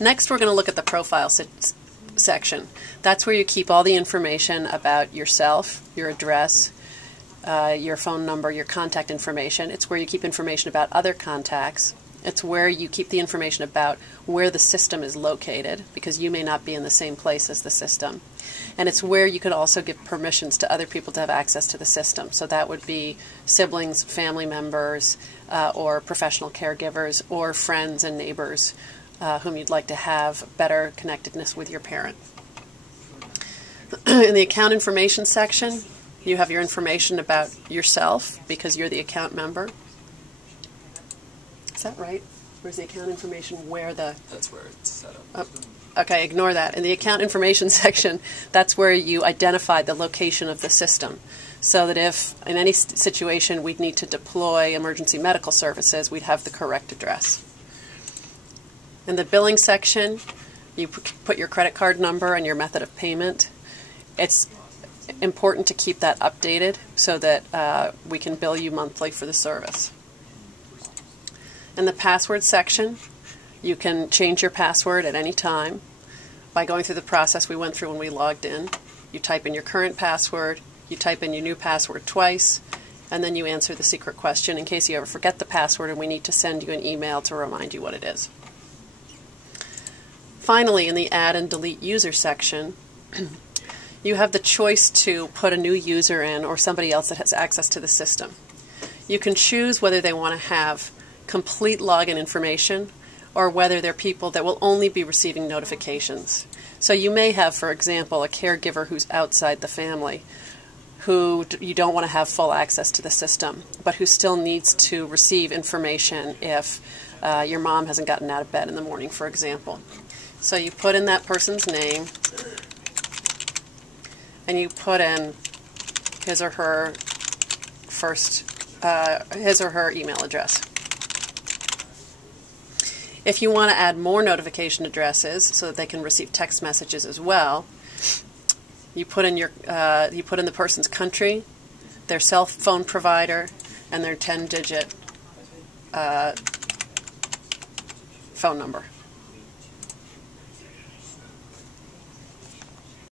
Next, we're going to look at the profile section. That's where you keep all the information about yourself, your address, your phone number, your contact information. It's where you keep information about other contacts. It's where you keep the information about where the system is located, because you may not be in the same place as the system. And it's where you could also give permissions to other people to have access to the system. So that would be siblings, family members, or professional caregivers, or friends and neighbors whom you'd like to have better connectedness with your parent. In the account information section, you have your information about yourself because you're the account member. Is that right? Where's the account information? That's where it's set up. Okay, ignore that. In the account information section, that's where you identify the location of the system. So that if, in any situation, we'd need to deploy emergency medical services, we'd have the correct address. In the billing section, you put your credit card number and your method of payment. It's important to keep that updated so that we can bill you monthly for the service. In the password section, you can change your password at any time by going through the process we went through when we logged in. You type in your current password, you type in your new password twice, and then you answer the secret question in case you ever forget the password and we need to send you an email to remind you what it is. Finally, in the add and delete user section, you have the choice to put a new user in or somebody else that has access to the system. You can choose whether they want to have complete login information or whether they're people that will only be receiving notifications. So you may have, for example, a caregiver who's outside the family who you don't want to have full access to the system, but who still needs to receive information if your mom hasn't gotten out of bed in the morning, for example. So you put in that person's name and you put in his or her email address. If you want to add more notification addresses so that they can receive text messages as well, you put in the person's country, their cell phone provider, and their 10-digit phone number.